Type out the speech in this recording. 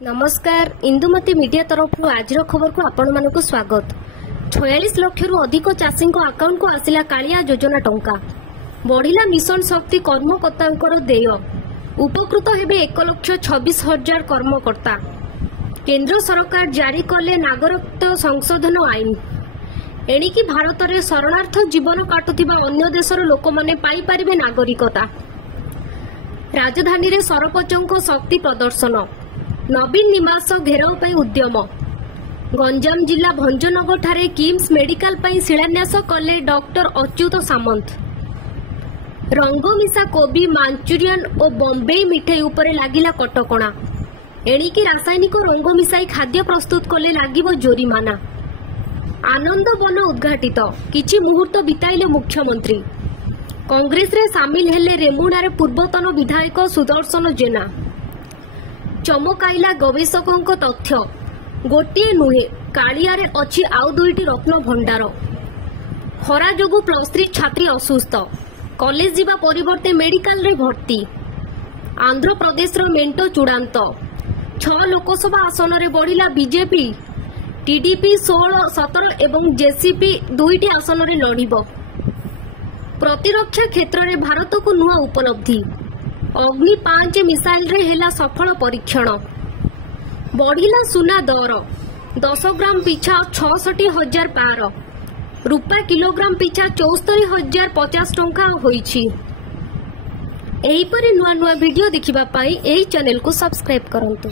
नमस्कार इंदुमती मीडिया तरफ आज खबर को आपण मानक स्वागत। 46 लाख अधिक चाषी अकाउंट को आसिला कालिया योजना टंका बढ़िला मिशन शक्ति कर्मकर्ता देय उपकृत हेबे 1,26,000 कर्मकर्ता। केंद्र सरकार जारी कले नागरिकत्व संशोधन आईन एणिकी भारत में शरणार्थ जीवन काटुथिबा अन्य देशर लोक माने पाई परिबे नागरिकता। राजधानी रे सरपंचों शक्ति प्रदर्शन नवीन निवास घेराव पर उद्यम। गंजाम जिला भंजनगर ठारे किम्स मेडिकल पर शिलान्यास कले डॉक्टर अच्युत सामंत। रंगमिशा कोबी मांचुरियन और बॉम्बे मिठाई उपरे लागिला कटकणा एणिकी रासायनिक रंग मिसाई खाद्य प्रस्तुत कले लागिबो जोरिमाना। आनंद वन उद्घाटित किछि मुहूर्त बिताइले मुख्यमंत्री। कांग्रेस रे सामिल हेले रेमुणारे पूर्वतन विधायक सुदर्शन जेना। चमकाइला गवेषकों तथ्य गोटे नुहे कालियारे अच्छी आउ दुईटी रत्न भंडार। खरा जोगु +3 छात्री असुस्थ कॉलेज जीवा परिवर्ते मेडिकल रे भर्ती। आंध्र प्रदेश रो मेंटो चूड़ांत 6 लोकसभा आसन रे बढ़िला बीजेपी। टीडीपी 16, 17 एवं जेसीपी 2टी आसन रे लड़िबो। प्रतिरक्षा क्षेत्र रे भारत को नुआ उपलब्धि। अग्नि 5 मिसाइल रे हेला सफल परीक्षण। बढ़िला सुना दर 10 ग्राम पिछा 66,000 पार। रूपा किलोग्राम पिछा 74,050 टंका होईछि। एही परे नुआ नुआ वीडियो देखिबा पाई एही चैनल को सब्सक्राइब करंतु।